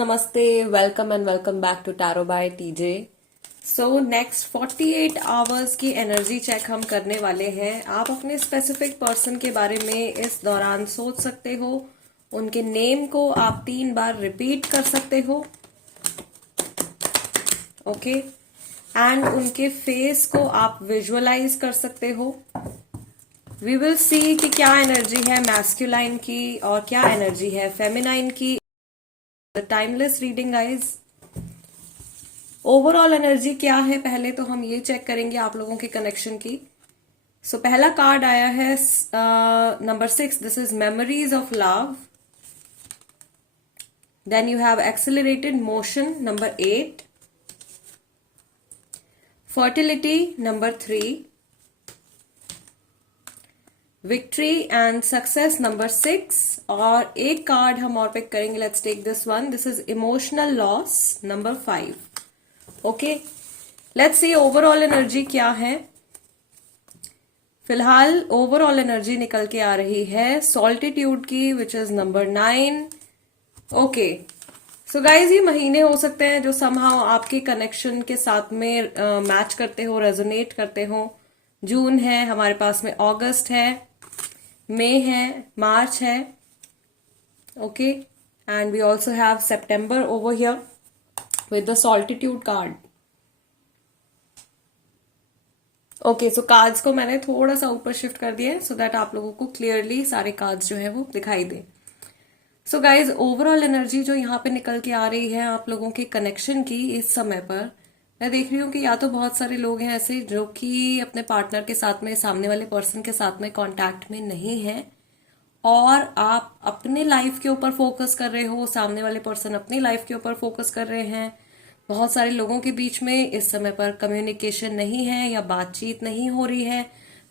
namaste, welcome and welcome back to Tarot by TJ. So next 48 hours की energy check हम करने वाले हैं. आप अपने स्पेसिफिक पर्सन के बारे में इस दौरान सोच सकते हो. उनके नेम को आप 3 बार रिपीट कर सकते हो. ओके एंड उनके फेस को आप विजुअलाइज कर सकते हो. वी विल सी कि क्या एनर्जी है मैस्कुलाइन की और क्या एनर्जी है फेमिनाइन की. The timeless reading guys. Overall energy क्या है पहले तो हम ये चेक करेंगे आप लोगों के कनेक्शन की. सो पहला कार्ड आया है number 6. This is memories of love. Then you have accelerated motion number 8. Fertility number 3. Victory and success number 6. और एक कार्ड हम और पिक करेंगे. Let's take this one. This is emotional loss number 5. Okay let's see overall energy क्या है. फिलहाल overall energy निकल के आ रही है सॉल्टिट्यूड की which is number 9. Okay so guys ये महीने हो सकते हैं जो समहाउ आपके कनेक्शन के साथ में मैच करते हो, रेजोनेट करते हो. जून है हमारे पास में, अगस्त है, मई है, मार्च है. Okay and we also have September over here with the solitude card. Okay so cards को मैंने थोड़ा सा ऊपर शिफ्ट कर दिया है सो दैट आप लोगों को क्लियरली सारे कार्ड्स जो है वो दिखाई दे. सो गाइज ओवरऑल एनर्जी जो यहाँ पे निकल के आ रही है आप लोगों के कनेक्शन की इस समय पर, मैं देख रही हूँ कि या तो बहुत सारे लोग हैं ऐसे जो कि अपने पार्टनर के साथ में, सामने वाले पर्सन के साथ में कांटेक्ट में नहीं है और आप अपने लाइफ के ऊपर फोकस कर रहे हो, सामने वाले पर्सन अपनी लाइफ के ऊपर फोकस कर रहे हैं. बहुत सारे लोगों के बीच में इस समय पर कम्युनिकेशन नहीं है या बातचीत नहीं हो रही है.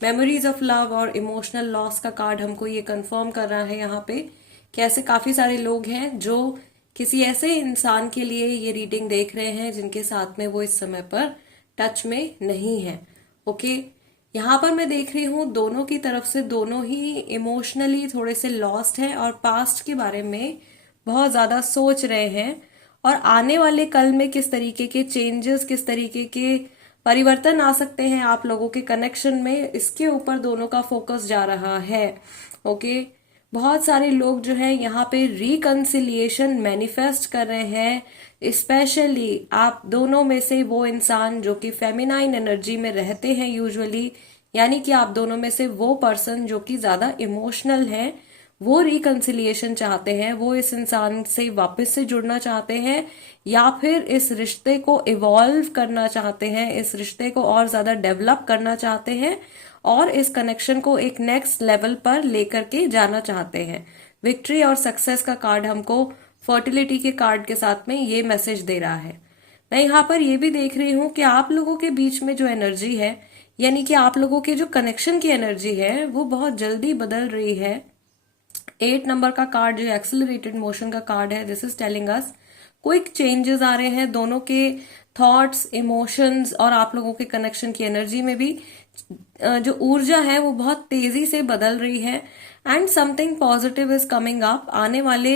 मेमोरीज ऑफ लव और इमोशनल लॉस का कार्ड हमको ये कंफर्म कर रहा है यहाँ पे कि ऐसे काफी सारे लोग हैं जो किसी ऐसे इंसान के लिए ये रीडिंग देख रहे हैं जिनके साथ में वो इस समय पर टच में नहीं है. ओके यहाँ पर मैं देख रही हूँ दोनों की तरफ से दोनों ही इमोशनली थोड़े से लॉस्ट हैं और पास्ट के बारे में बहुत ज्यादा सोच रहे हैं और आने वाले कल में किस तरीके के चेंजेस, किस तरीके के परिवर्तन आ सकते हैं आप लोगों के कनेक्शन में, इसके ऊपर दोनों का फोकस जा रहा है. ओके बहुत सारे लोग जो है यहाँ पे रिकंसिलिएशन मैनिफेस्ट कर रहे हैं. स्पेशली आप दोनों में से वो इंसान जो कि फेमिनाइन एनर्जी में रहते हैं यूजुअली, यानी कि आप दोनों में से वो पर्सन जो कि ज्यादा इमोशनल है, वो रिकंसिलिएशन चाहते हैं, वो इस इंसान से वापस से जुड़ना चाहते हैं या फिर इस रिश्ते को इवॉल्व करना चाहते हैं, इस रिश्ते को और ज्यादा डेवलप करना चाहते हैं और इस कनेक्शन को एक नेक्स्ट लेवल पर लेकर के जाना चाहते हैं. विक्ट्री और सक्सेस का कार्ड हमको फर्टिलिटी के कार्ड के साथ में ये मैसेज दे रहा है. मैं यहाँ पर ये भी देख रही हूँ कि आप लोगों के बीच में जो एनर्जी है, यानी कि आप लोगों के जो कनेक्शन की एनर्जी है वो बहुत जल्दी बदल रही है. 8 नंबर का कार्ड जो एक्सेलरेटेड मोशन का कार्ड है, this is telling us quick changes आ रहे हैं दोनों के थॉट्स, इमोशंस और आप लोगों के कनेक्शन की एनर्जी में भी जो ऊर्जा है वो बहुत तेजी से बदल रही है. And something positive is coming up. आने वाले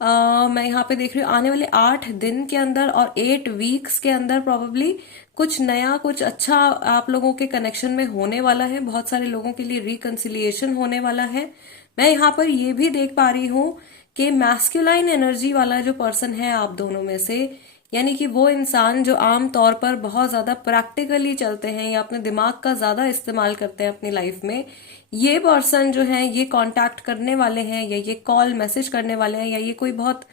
मैं यहाँ पे देख रही हूँ आने वाले 8 दिन के अंदर और 8 वीक्स के अंदर प्रोबेबली कुछ नया, कुछ अच्छा आप लोगों के कनेक्शन में होने वाला है. बहुत सारे लोगों के लिए रिकंसिलिएशन होने वाला है. मैं यहाँ पर ये भी देख पा रही हूँ कि मैस्कुलाइन एनर्जी वाला जो पर्सन है आप दोनों में से, यानी कि वो इंसान जो आम तौर पर बहुत ज्यादा प्रैक्टिकली चलते हैं या अपने दिमाग का ज्यादा इस्तेमाल करते हैं अपनी लाइफ में, ये पर्सन जो है ये कांटेक्ट करने वाले हैं या ये कॉल मैसेज करने वाले हैं या ये कोई बहुत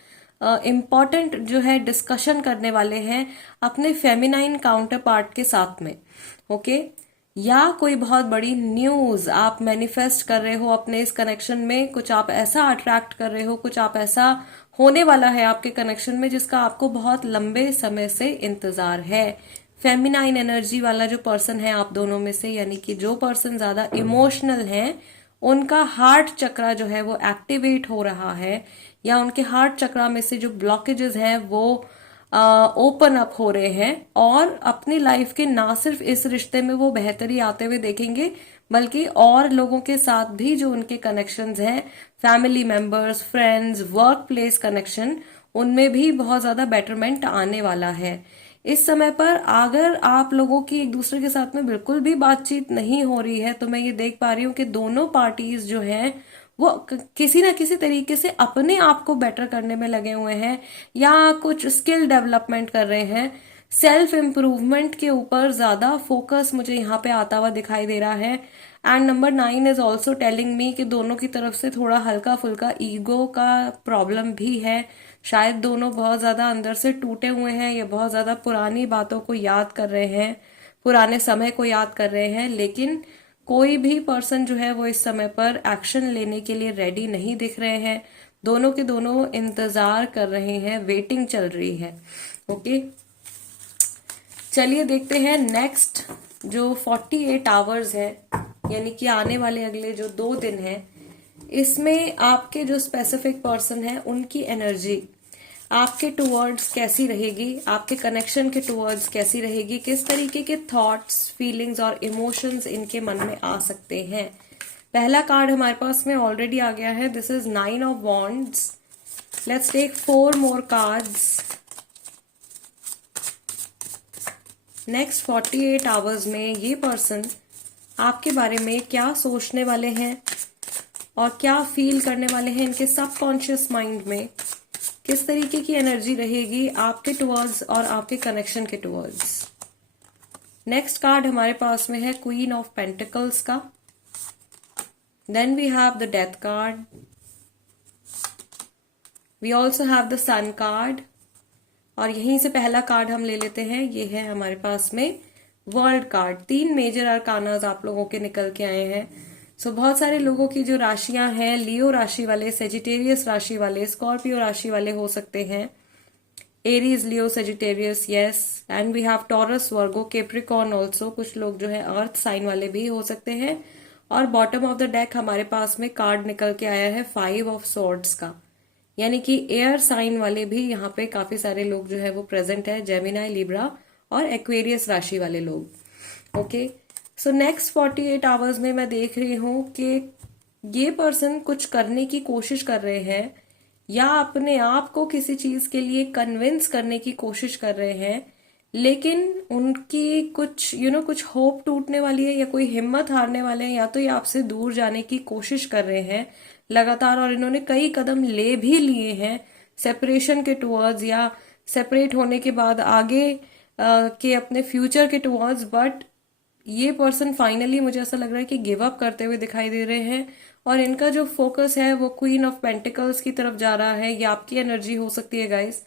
इम्पॉर्टेंट जो है डिस्कशन करने वाले हैं अपने फेमिनाइन काउंटर पार्ट के साथ में. ओके या कोई बहुत बड़ी न्यूज आप मैनिफेस्ट कर रहे हो अपने इस कनेक्शन में, कुछ आप ऐसा अट्रैक्ट कर रहे हो, कुछ आप ऐसा होने वाला है आपके कनेक्शन में जिसका आपको बहुत लंबे समय से इंतजार है. फेमिनाइन एनर्जी वाला जो पर्सन है आप दोनों में से, यानी कि जो पर्सन ज्यादा इमोशनल है, उनका हार्ट चक्रा जो है वो एक्टिवेट हो रहा है या उनके हार्ट चक्रा में से जो ब्लॉकेजेस हैं वो ओपन अप हो रहे हैं और अपनी लाइफ के ना सिर्फ इस रिश्ते में वो बेहतरी आते हुए देखेंगे बल्कि और लोगों के साथ भी जो उनके कनेक्शंस हैं, family members, friends, work place connection, उनमें भी बहुत ज्यादा बेटरमेंट आने वाला है। इस समय पर अगर आप लोगों की एक दूसरे के साथ में बिल्कुल भी बातचीत नहीं हो रही है, तो मैं ये देख पा रही हूँ कि दोनों पार्टीज जो हैं वो किसी ना किसी तरीके से अपने आप को बेटर करने में लगे हुए हैं, या कुछ स्किल डेवलपमेंट कर रहे हैं। सेल्फ इम्प्रूवमेंट के ऊपर ज्यादा फोकस मुझे यहाँ पे आता हुआ दिखाई दे रहा है। And number 9 is also telling me कि दोनों की तरफ से थोड़ा हल्का फुल्का ईगो का प्रॉब्लम भी है। शायद दोनों बहुत ज्यादा अंदर से टूटे हुए हैं, या बहुत ज्यादा पुरानी बातों को याद कर रहे हैं, पुराने समय को याद कर रहे हैं। लेकिन कोई भी पर्सन जो है वो इस समय पर एक्शन लेने के लिए रेडी नहीं दिख रहे हैं। दोनों के दोनों इंतजार कर रहे हैं, वेटिंग चल रही है। ओके, चलिए देखते हैं नेक्स्ट जो 48 आवर्स है, यानी कि आने वाले अगले जो 2 दिन है, इसमें आपके जो स्पेसिफिक पर्सन है उनकी एनर्जी आपके टुवर्ड्स कैसी रहेगी, आपके कनेक्शन के टुवर्ड्स कैसी रहेगी, किस तरीके के थॉट्स, फीलिंग्स और इमोशंस इनके मन में आ सकते हैं। पहला कार्ड हमारे पास में ऑलरेडी आ गया है, this is 9 of wands. Let's take 4 more cards. Next 48 hours में ये पर्सन आपके बारे में क्या सोचने वाले हैं और क्या फील करने वाले हैं, इनके सबकॉन्शियस माइंड में किस तरीके की एनर्जी रहेगी आपके टुवर्ड्स और आपके कनेक्शन के टुवर्ड्स। नेक्स्ट कार्ड हमारे पास में है क्वीन ऑफ पेंटिकल्स का। Then we have the death card, we also have the sun card, और यहीं से पहला कार्ड हम ले लेते हैं, ये है हमारे पास में वर्ल्ड कार्ड। 3 मेजर अरकानाज आप लोगों के निकल के आए हैं। सो बहुत सारे लोगों की जो राशियां हैं, लियो राशि वाले, सेजिटेरियस राशि वाले, स्कॉर्पियो राशि वाले हो सकते हैं, Aries, Leo, Sagittarius, yes, and we have Taurus, Virgo, Capricorn also. कुछ लोग जो है अर्थ साइन वाले भी हो सकते हैं। और बॉटम ऑफ द डेक हमारे पास में कार्ड निकल के आया है 5 ऑफ सॉर्ड्स का, यानी कि एयर साइन वाले भी यहाँ पे काफी सारे लोग जो है वो प्रेजेंट है, जेमिनाई, लिब्रा और एक्वेरियस राशि वाले लोग। ओके, सो नेक्स्ट 48 आवर्स में मैं देख रही हूं कि ये पर्सन कुछ करने की कोशिश कर रहे हैं, या अपने आप को किसी चीज के लिए कन्विंस करने की कोशिश कर रहे हैं, लेकिन उनकी कुछ कुछ होप टूटने वाली है, या कोई हिम्मत हारने वाले हैं, या तो ये आपसे दूर जाने की कोशिश कर रहे हैं लगातार, और इन्होंने कई कदम ले भी लिए हैं सेपरेशन के टुवर्ड्स, या सेपरेट होने के बाद आगे के अपने फ्यूचर के टुवर्ड्स। बट ये पर्सन फाइनली मुझे ऐसा लग रहा है कि गिव अप करते हुए दिखाई दे रहे हैं, और इनका जो फोकस है वो क्वीन ऑफ पेंटिकल्स की तरफ जा रहा है। ये आपकी एनर्जी हो सकती है गाइस।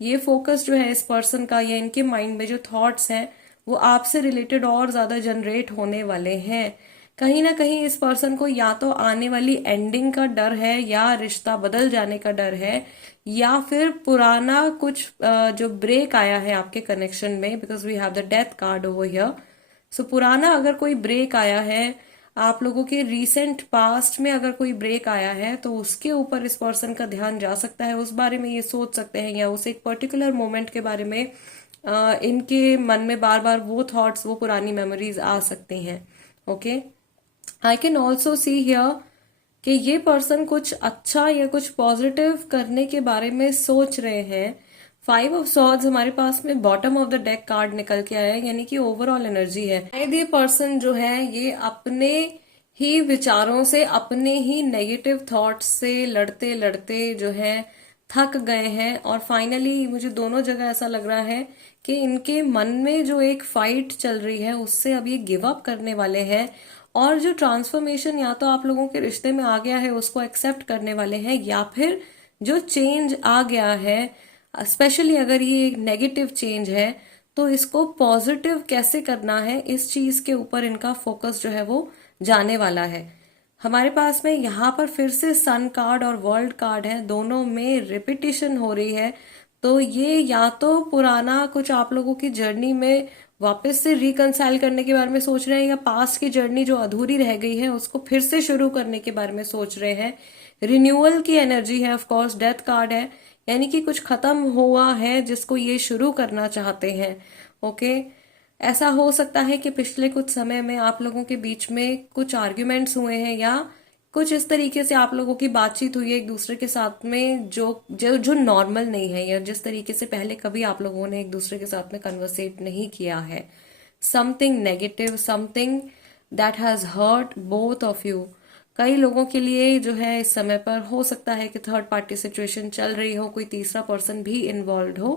ये फोकस जो है इस पर्सन का, या इनके माइंड में जो थॉट्स हैं वो आपसे रिलेटेड और ज्यादा जनरेट होने वाले हैं। कहीं ना कहीं इस पर्सन को या तो आने वाली एंडिंग का डर है, या रिश्ता बदल जाने का डर है, या फिर पुराना कुछ जो ब्रेक आया है आपके कनेक्शन में, because we have the death card over here. So पुराना अगर कोई ब्रेक आया है आप लोगों के रिसेंट पास्ट में, अगर कोई ब्रेक आया है तो उसके ऊपर इस पर्सन का ध्यान जा सकता है, उस बारे में ये सोच सकते हैं, या उस एक पर्टिकुलर मोमेंट के बारे में इनके मन में बार बार वो थॉट्स, वो पुरानी मेमोरीज आ सकती हैं। Okay, I can also see here कि ये पर्सन कुछ अच्छा या कुछ पॉजिटिव करने के बारे में सोच रहे हैं। 5 ऑफ सॉर्ड्स हमारे पास में bottom of the deck card निकल के आया है, यानी कि ओवरऑल एनर्जी है। शायद ये पर्सन जो है ये अपने ही विचारों से, अपने ही नेगेटिव थॉट्स से लड़ते लड़ते जो है थक गए हैं, और फाइनली मुझे दोनों जगह ऐसा लग रहा है कि इनके मन में जो एक फाइट चल रही है उससे अब ये गिव अप करने वाले हैं, और जो ट्रांसफॉर्मेशन या तो आप लोगों के रिश्ते में आ गया है उसको एक्सेप्ट करने वाले हैं, या फिर जो चेंज आ गया है, स्पेशली अगर ये एक नेगेटिव चेंज है, तो इसको पॉजिटिव कैसे करना है इस चीज के ऊपर इनका फोकस जो है वो जाने वाला है। हमारे पास में यहाँ पर फिर से सन कार्ड और वर्ल्ड कार्ड है, दोनों में रिपीटिशन हो रही है। तो ये या तो पुराना कुछ आप लोगों की जर्नी में वापस से रिकंसाइल करने के बारे में सोच रहे हैं, या पास्ट की जर्नी जो अधूरी रह गई है उसको फिर से शुरू करने के बारे में सोच रहे हैं। रिन्यूअल की एनर्जी है, ऑफ कोर्स डेथ कार्ड है, यानी कि कुछ खत्म हुआ है जिसको ये शुरू करना चाहते हैं। ओके, ऐसा हो सकता है कि पिछले कुछ समय में आप लोगों के बीच में कुछ आर्ग्यूमेंट्स हुए हैं, या कुछ इस तरीके से आप लोगों की बातचीत हुई है एक दूसरे के साथ में जो जो जो नॉर्मल नहीं है, या जिस तरीके से पहले कभी आप लोगों ने एक दूसरे के साथ में कन्वर्सेट नहीं किया है. Something negative, something that has hurt both of you. कई लोगों के लिए जो है इस समय पर हो सकता है कि थर्ड पार्टी सिचुएशन चल रही हो, कोई तीसरा पर्सन भी इन्वॉल्व हो.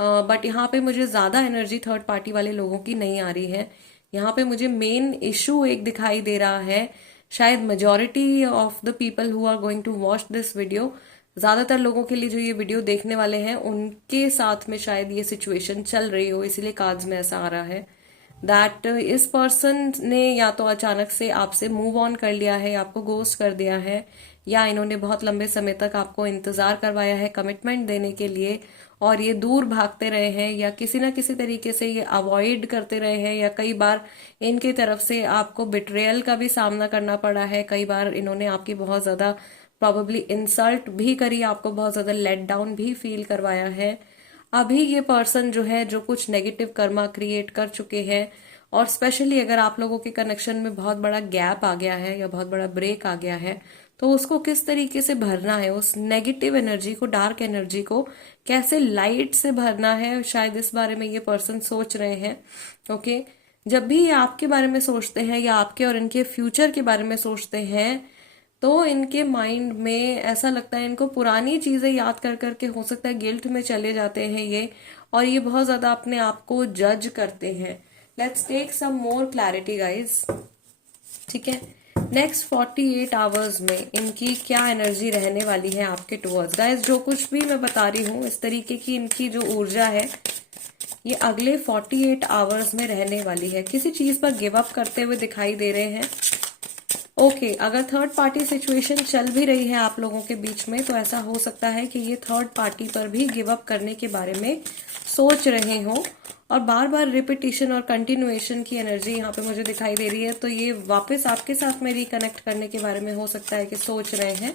बट यहाँ पे मुझे ज्यादा एनर्जी थर्ड पार्टी वाले लोगों की नहीं आ रही है. यहाँ पे मुझे मेन इशू एक दिखाई दे रहा है. शायद majority of the people who are going to watch this video, ज्यादातर लोगों के लिए जो ये वीडियो देखने वाले हैं उनके साथ में शायद ये सिचुएशन चल रही हो, इसीलिए कार्ड्स में ऐसा आ रहा है दैट इस पर्सन ने या तो अचानक से आपसे मूव ऑन कर लिया है, आपको गोस्ट कर दिया है, या इन्होंने बहुत लंबे समय तक आपको इंतजार करवाया है कमिटमेंट देने के लिए, और ये दूर भागते रहे हैं, या किसी ना किसी तरीके से ये अवॉइड करते रहे हैं, या कई बार इनकी तरफ से आपको बिट्रेयल का भी सामना करना पड़ा है. कई बार इन्होंने आपकी बहुत ज्यादा प्रॉबेबली इंसल्ट भी करी, आपको बहुत ज्यादा लेट डाउन भी फील करवाया है. अभी ये पर्सन जो है जो कुछ नेगेटिव कर्मा क्रिएट कर चुके हैं, और स्पेशली अगर आप लोगों के कनेक्शन में बहुत बड़ा गैप आ गया है या बहुत बड़ा ब्रेक आ गया है, तो उसको किस तरीके से भरना है, उस नेगेटिव एनर्जी को, डार्क एनर्जी को कैसे लाइट से भरना है, शायद इस बारे में ये पर्सन सोच रहे हैं. ओके, जब भी ये आपके बारे में सोचते हैं या आपके और इनके फ्यूचर के बारे में सोचते हैं, तो इनके माइंड में ऐसा लगता है, इनको पुरानी चीजें याद कर करके हो सकता है गिल्ट में चले जाते हैं ये, और ये बहुत ज्यादा अपने आप को जज करते हैं. Let's take some more clarity guys. ठीक है, नेक्स्ट 48 आवर्स में इनकी क्या एनर्जी रहने वाली है आपके टुवर्ड्स. गाइज जो कुछ भी मैं बता रही हूँ, इस तरीके की इनकी जो ऊर्जा है ये अगले 48 आवर्स में रहने वाली है. किसी चीज पर गिव अप करते हुए दिखाई दे रहे हैं. ओके, अगर थर्ड पार्टी सिचुएशन चल भी रही है आप लोगों के बीच में, तो ऐसा हो सकता है कि ये थर्ड पार्टी पर भी गिव अप करने के बारे में सोच रहे हो, और बार बार रिपीटिशन और कंटिन्यूएशन की एनर्जी यहाँ पे मुझे दिखाई दे रही है. तो ये वापस आपके साथ में रिकनेक्ट करने के बारे में हो सकता है कि सोच रहे हैं.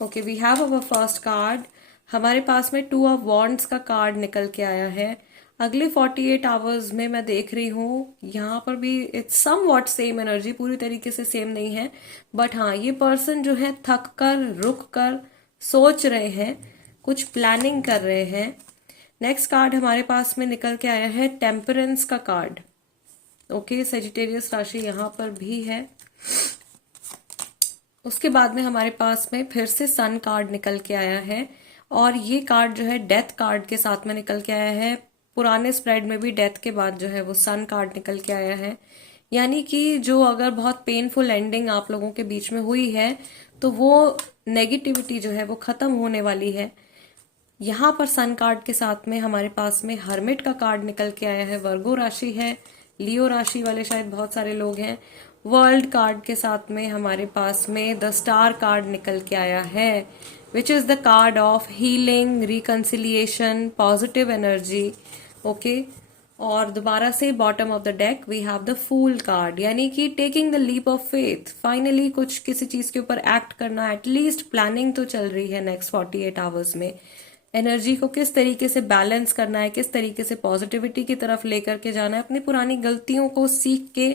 Okay, we have our first card. हमारे पास में 2 ऑफ वॉन्ड्स का कार्ड निकल के आया है. अगले 48 आवर्स में मैं देख रही हूँ यहाँ पर भी it's somewhat same energy, पूरी तरीके से सेम नहीं है, बट हाँ ये पर्सन जो है थक कर, रुक कर सोच रहे हैं, कुछ प्लानिंग कर रहे हैं. नेक्स्ट कार्ड हमारे पास में निकल के आया है टेम्परेंस का कार्ड. ओके, सेजिटेरियस राशि यहाँ पर भी है. उसके बाद में हमारे पास में फिर से सन कार्ड निकल के आया है, और ये कार्ड जो है डेथ कार्ड के साथ में निकल के आया है. पुराने स्प्रेड में भी डेथ के बाद जो है वो सन कार्ड निकल के आया है. यानी कि जो अगर बहुत पेनफुल एंडिंग आप लोगों के बीच में हुई है, तो वो नेगेटिविटी जो है वो खत्म होने वाली है. यहाँ पर सन कार्ड के साथ में हमारे पास में हर्मिट का कार्ड निकल के आया है. वर्गो राशि है, लियो राशि वाले शायद बहुत सारे लोग हैं. वर्ल्ड कार्ड के साथ में हमारे पास में द स्टार कार्ड निकल के आया है, which is the card of healing, reconciliation, positive energy. Okay, और दोबारा से bottom of the deck we have the fool card, यानी कि taking the leap of faith. Finally कुछ किसी चीज के ऊपर एक्ट करना, एटलीस्ट प्लानिंग तो चल रही है नेक्स्ट 48 आवर्स में. एनर्जी को किस तरीके से बैलेंस करना है, किस तरीके से पॉजिटिविटी की तरफ लेकर के जाना है, अपनी पुरानी गलतियों को सीख के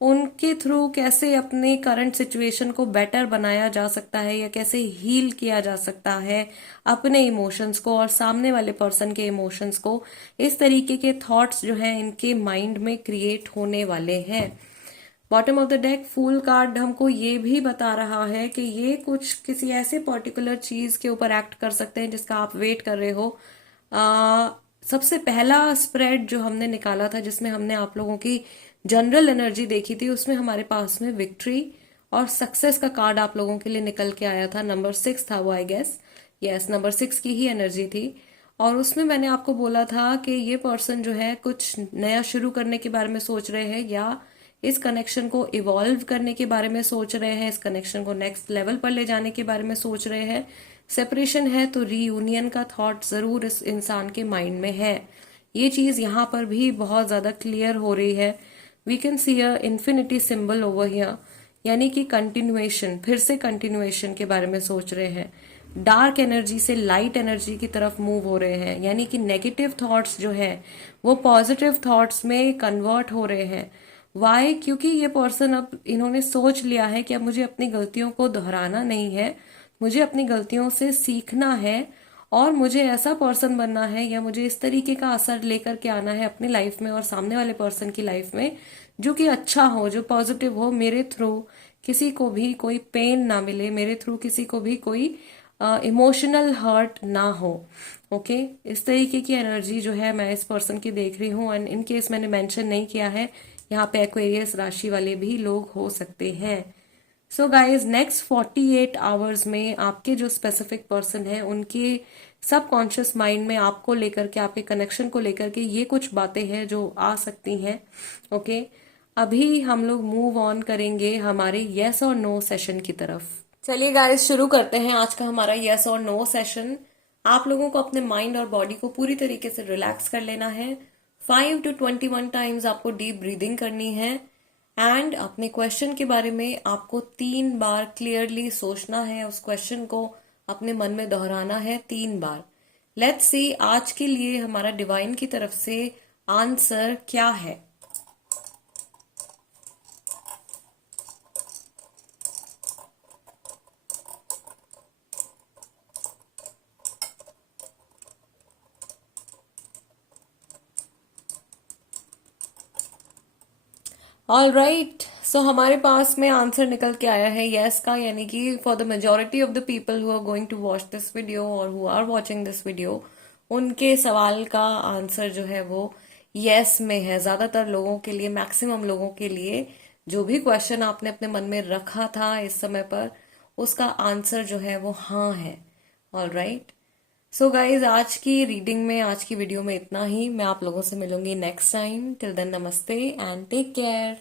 उनके थ्रू कैसे अपने करंट सिचुएशन को बेटर बनाया जा सकता है, या कैसे हील किया जा सकता है अपने इमोशंस को और सामने वाले पर्सन के इमोशंस को. इस तरीके के थॉट्स जो है इनके माइंड में क्रिएट होने वाले हैं. Bottom of the deck fool card हमको ये भी बता रहा है कि ये कुछ किसी ऐसे पर्टिकुलर चीज के ऊपर एक्ट कर सकते हैं जिसका आप वेट कर रहे हो. सबसे पहला स्प्रेड जो हमने निकाला था, जिसमें हमने आप लोगों की जनरल एनर्जी देखी थी, उसमें हमारे पास में विक्ट्री और सक्सेस का कार्ड आप लोगों के लिए निकल के आया था. नंबर 6 था वो, आई गेस. यस, नंबर 6 की ही एनर्जी थी. और उसमें मैंने आपको बोला था कि ये पर्सन जो है कुछ नया शुरू करने के बारे में सोच रहे हैं, या इस कनेक्शन को इवॉल्व करने के बारे में सोच रहे हैं, इस कनेक्शन को नेक्स्ट लेवल पर ले जाने के बारे में सोच रहे हैं. सेपरेशन है तो रीयूनियन का थॉट जरूर इस इंसान के माइंड में है. ये चीज यहाँ पर भी बहुत ज्यादा क्लियर हो रही है. We can see a infinity symbol over here, यानी कि कंटिन्यूएशन, फिर से कंटिन्यूएशन के बारे में सोच रहे हैं. डार्क एनर्जी से लाइट एनर्जी की तरफ मूव हो रहे हैं, यानी कि नेगेटिव थॉट्स जो है वो पॉजिटिव थॉट्स में कन्वर्ट हो रहे हैं. वाई? क्योंकि ये पर्सन अब इन्होंने सोच लिया है कि अब मुझे अपनी गलतियों को दोहराना नहीं है, मुझे अपनी गलतियों से सीखना है और मुझे ऐसा पर्सन बनना है या मुझे इस तरीके का असर लेकर के आना है अपनी लाइफ में और सामने वाले पर्सन की लाइफ में, जो कि अच्छा हो, जो पॉजिटिव हो, मेरे थ्रू किसी को भी कोई पेन ना मिले, मेरे थ्रू किसी को भी कोई इमोशनल हर्ट ना हो। ओके, इस तरीके की एनर्जी जो है मैं इस पर्सन की देख रही हूँ। एंड इन केस मैंने मेंशन नहीं किया है, यहाँ पे एक्वेरियस राशि वाले भी लोग हो सकते हैं। सो गाइज, नेक्स्ट 48 आवर्स में आपके जो स्पेसिफिक पर्सन है उनके सबकॉन्शियस माइंड में आपको लेकर के, आपके कनेक्शन को लेकर के ये कुछ बातें हैं जो आ सकती हैं। ओके, अभी हम लोग मूव ऑन करेंगे हमारे येस और नो सेशन की तरफ। चलिए गाइज, शुरू करते हैं आज का हमारा येस और नो सेशन। आप लोगों को अपने माइंड और बॉडी को पूरी तरीके से रिलैक्स कर लेना है। 5 to 21 टाइम्स आपको डीप ब्रीदिंग करनी है एंड अपने क्वेश्चन के बारे में आपको 3 बार क्लियरली सोचना है, उस क्वेश्चन को अपने मन में दोहराना है 3 बार। लेट्स सी आज के लिए हमारा डिवाइन की तरफ से आंसर क्या है। ऑल राइट, सो हमारे पास में आंसर निकल के आया है यस का, यानी कि for the majority of the people who are going to watch this video और who are watching this video, उनके सवाल का आंसर जो है वो यस में है। ज्यादातर लोगों के लिए, मैक्सिमम लोगों के लिए जो भी क्वेश्चन आपने अपने मन में रखा था इस समय पर, उसका आंसर जो है वो हाँ है। ऑल राइट, सो गाइज, आज की रीडिंग में, आज की वीडियो में इतना ही। मैं आप लोगों से मिलूंगी नेक्स्ट टाइम। टिल देन, नमस्ते एंड टेक केयर।